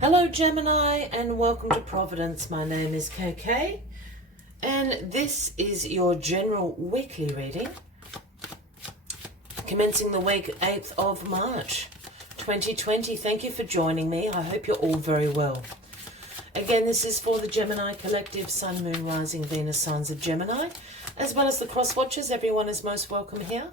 Hello Gemini and welcome to Providence. My name is KK and this is your general weekly reading commencing the week 8th of March 2020. Thank you for joining me. I hope you're all very well. Again, this is for the Gemini Collective, Sun, Moon, Rising, Venus, signs of Gemini, as well as the cross watchers. Everyone is most welcome here.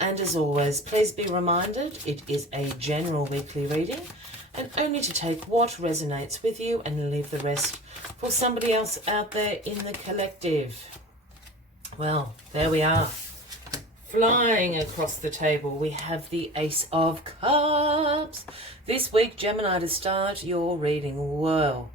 And as always, please be reminded it is a general weekly reading and only to take what resonates with you and leave the rest for somebody else out there in the collective. Well, there we are. Flying across the table, we have the Ace of Cups. This week, Gemini, to start your reading. Well,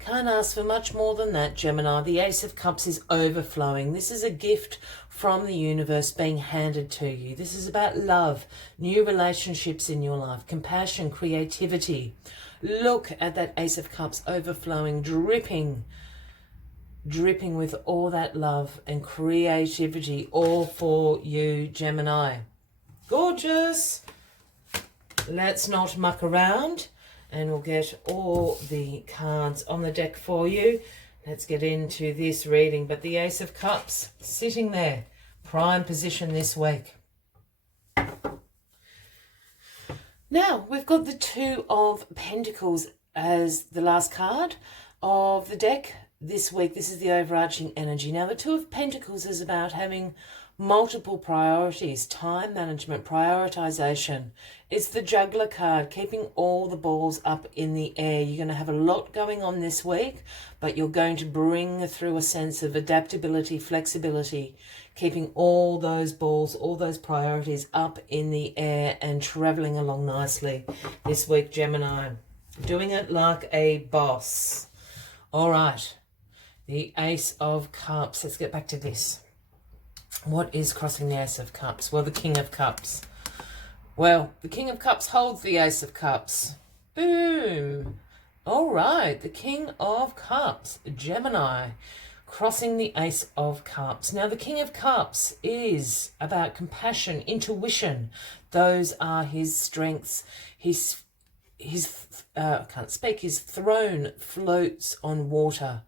can't ask for much more than that, Gemini. The Ace of Cups is overflowing. This is a gift from the universe being handed to you. This is about love, new relationships in your life, compassion, creativity. Look at that Ace of Cups overflowing, dripping with all that love and creativity, all for you, Gemini. Gorgeous. Let's not muck around. And we'll get all the cards on the deck for you. Let's get into this reading. But the Ace of Cups sitting there, prime position this week. Now, we've got the Two of Pentacles as the last card of the deck this week. This is the overarching energy. Now, the Two of Pentacles is about having multiple priorities, time management, prioritization. It's the juggler card, keeping all the balls up in the air. You're going to have a lot going on this week, but you're going to bring through a sense of adaptability, flexibility, keeping all those balls, all those priorities up in the air and traveling along nicely this week, Gemini. Doing it like a boss. All right, the Ace of Cups. Let's get back to this. What is crossing the Ace of Cups? Well, the King of Cups. Well, the King of Cups holds the Ace of Cups. Boom. All right, the King of Cups, Gemini, crossing the Ace of Cups. Now, the King of Cups is about compassion, intuition. Those are his strengths. His I can't speak. His throne floats on water,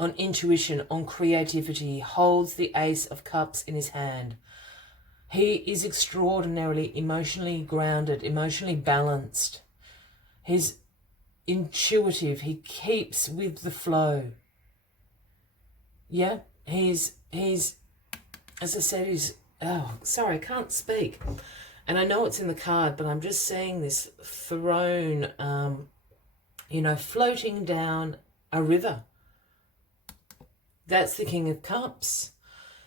on intuition, on creativity. He holds the Ace of Cups in his hand. He is extraordinarily emotionally grounded, emotionally balanced. He's intuitive. He keeps with the flow. Yeah, he's as I said, I can't speak. And I know it's in the card, but I'm just seeing this throne, floating down a river. That's the King of Cups.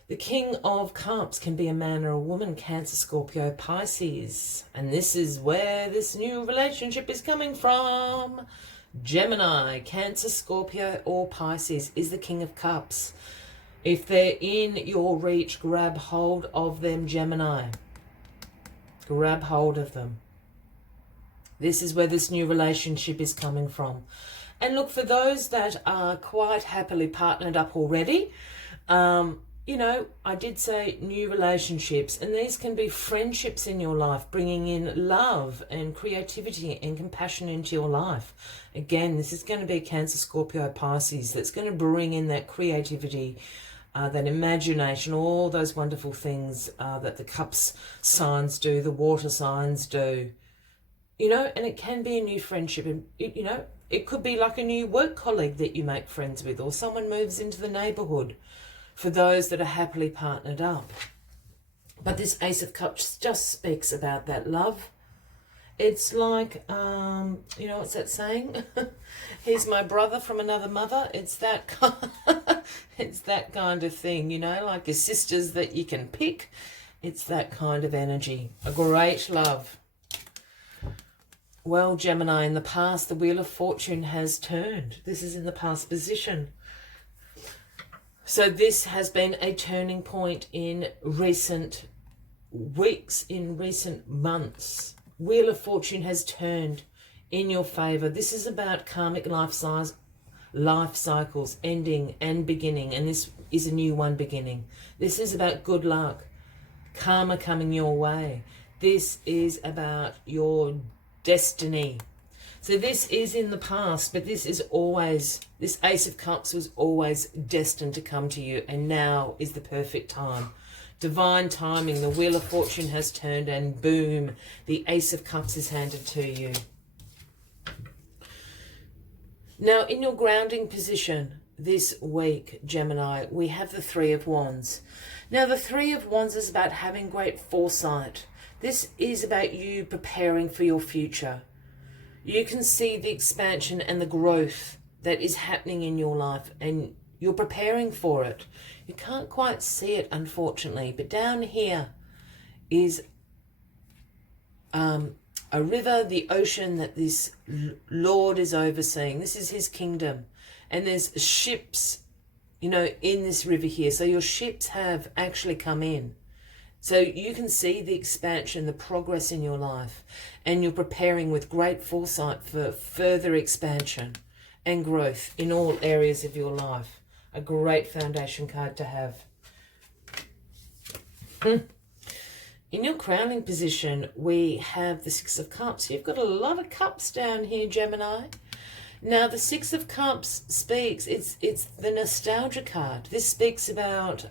The King of Cups can be a man or a woman, Cancer, Scorpio, Pisces. And this is where this new relationship is coming from. Gemini, Cancer, Scorpio, or Pisces is the King of Cups. If they're in your reach, grab hold of them, Gemini. Grab hold of them. This is where this new relationship is coming from. And look, for those that are quite happily partnered up already, I did say new relationships, and these can be friendships in your life, bringing in love and creativity and compassion into your life. Again, this is going to be Cancer, Scorpio, Pisces that's going to bring in that creativity, that imagination, all those wonderful things that the Cups signs do, the water signs do. And it can be a new friendship. And, it could be like a new work colleague that you make friends with, or someone moves into the neighbourhood for those that are happily partnered up. But this Ace of Cups just speaks about that love. It's like, what's that saying? He's my brother from another mother. It's that it's that kind of thing, like your sisters that you can pick. It's that kind of energy. A great love. Well, Gemini, in the past, the Wheel of Fortune has turned. This is in the past position. So this has been a turning point in recent weeks, in recent months. Wheel of Fortune has turned in your favour. This is about karmic life cycles ending and beginning, and this is a new one beginning. This is about good luck, karma coming your way. This is about your destiny. So this is in the past, but this is always, this Ace of Cups was always destined to come to you, and now is the perfect time. Divine timing, the Wheel of Fortune has turned, and boom, the Ace of Cups is handed to you. Now, in your grounding position this week, Gemini, we have the Three of Wands. Now, the Three of Wands is about having great foresight. This is about you preparing for your future. You can see the expansion and the growth that is happening in your life, and you're preparing for it. You can't quite see it, unfortunately, but down here is a river, the ocean that this Lord is overseeing. This is his kingdom. And there's ships, you know, in this river here. So your ships have actually come in. So you can see the expansion, the progress in your life, and you're preparing with great foresight for further expansion and growth in all areas of your life. A great foundation card to have. In your crowning position, we have the Six of Cups. You've got a lot of cups down here, Gemini. Now, the Six of Cups speaks, it's the nostalgia card. This speaks about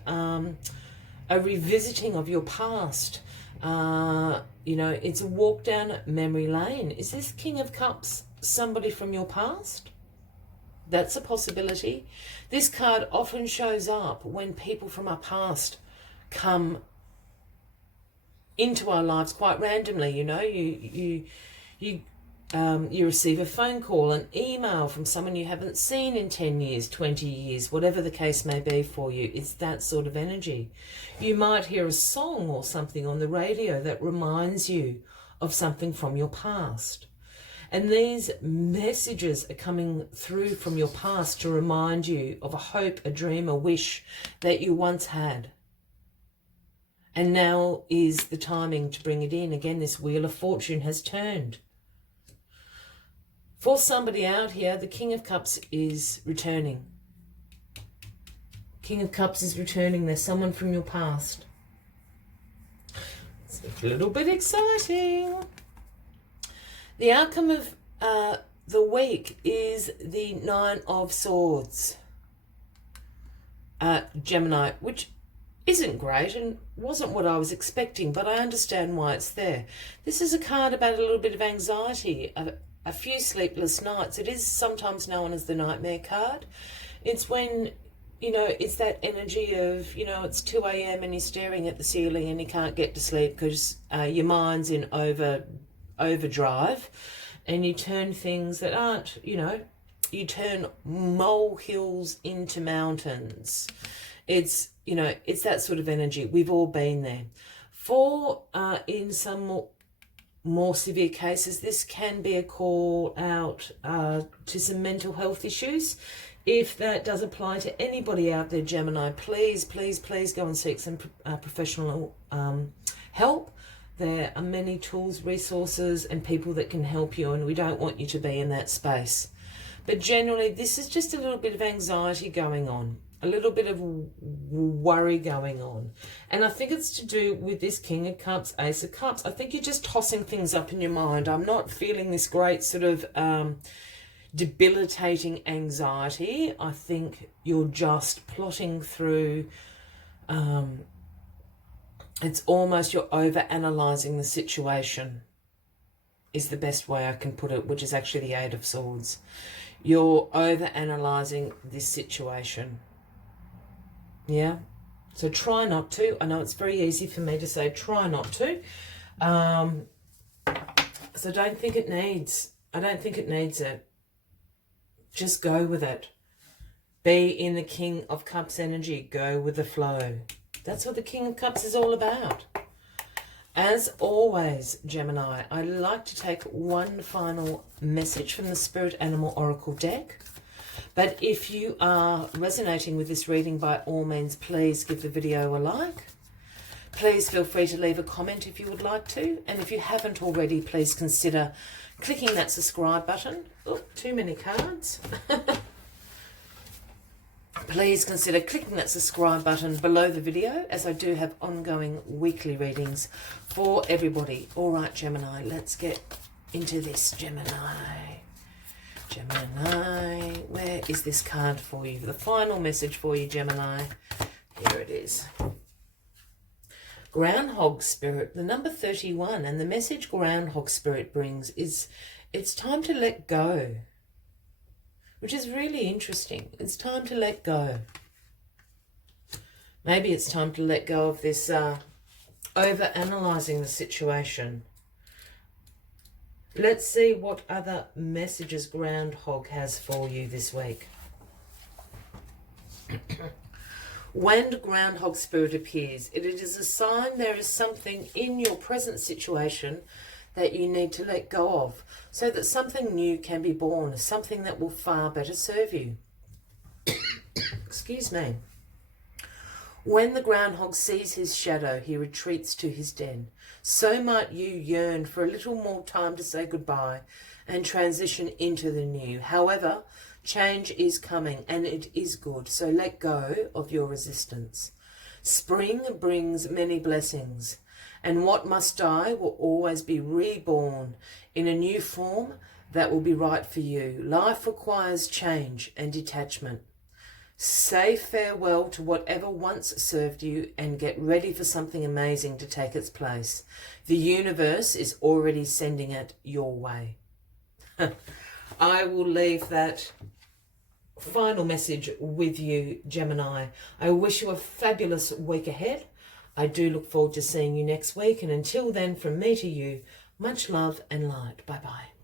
a revisiting of your past. You know, it's a walk down memory lane. Is this King of Cups somebody from your past? That's a possibility. This card often shows up when people from our past come into our lives quite randomly. You know, you receive a phone call, an email from someone you haven't seen in 10 years, 20 years, whatever the case may be for you. It's that sort of energy. You might hear a song or something on the radio that reminds you of something from your past. And these messages are coming through from your past to remind you of a hope, a dream, a wish that you once had. And now is the timing to bring it in. Again, this Wheel of Fortune has turned. For somebody out here, the King of Cups is returning. King of Cups is returning. There's someone from your past. It's a little bit exciting. The outcome of the week is the Nine of Swords. Gemini, which isn't great and wasn't what I was expecting, but I understand why it's there. This is a card about a little bit of anxiety, a few sleepless nights. It is sometimes known as the nightmare card. It's when, you know, it's that energy of, you know, it's 2 a.m. and you're staring at the ceiling and you can't get to sleep because your mind's in overdrive, and you turn things that aren't, you know, you turn molehills into mountains. It's, you know, it's that sort of energy. We've all been there. For in some more severe cases, this can be a call out to some mental health issues. If that does apply to anybody out there, Gemini, please, please, please go and seek some professional help. There are many tools, resources, and people that can help you, and we don't want you to be in that space. But generally, this is just a little bit of anxiety going on, a little bit of worry going on. And I think it's to do with this King of Cups, Ace of Cups. I think you're just tossing things up in your mind. I'm not feeling this great sort of debilitating anxiety. I think you're just plotting through... it's almost you're over-analysing the situation is the best way I can put it, which is actually the Eight of Swords. You're over-analysing this situation. Yeah? So try not to. I know it's very easy for me to say try not to. So don't think it needs. I don't think it needs it. Just go with it. Be in the King of Cups energy. Go with the flow. That's what the King of Cups is all about. As always, Gemini, I like to take one final message from the Spirit Animal Oracle deck. But if you are resonating with this reading, by all means, please give the video a like. Please feel free to leave a comment if you would like to. And if you haven't already, please consider clicking that subscribe button. Oh, too many cards. Please consider clicking that subscribe button below the video, as I do have ongoing weekly readings for everybody. All right, Gemini, let's get into this, Gemini. Gemini, where is this card for you? The final message for you, Gemini. Here it is. Groundhog Spirit, the number 31, and the message Groundhog Spirit brings is it's time to let go, which is really interesting. It's time to let go. Maybe it's time to let go of this over-analysing the situation. Let's see what other messages Groundhog has for you this week. When Groundhog Spirit appears, it is a sign there is something in your present situation that you need to let go of so that something new can be born, something that will far better serve you. Excuse me. When the groundhog sees his shadow, he retreats to his den. So might you yearn for a little more time to say goodbye and transition into the new. However, change is coming and it is good, so let go of your resistance. Spring brings many blessings, and what must die will always be reborn in a new form that will be right for you. Life requires change and detachment. Say farewell to whatever once served you and get ready for something amazing to take its place. The universe is already sending it your way. I will leave that final message with you, Gemini. I wish you a fabulous week ahead. I do look forward to seeing you next week. And until then, from me to you, much love and light. Bye-bye.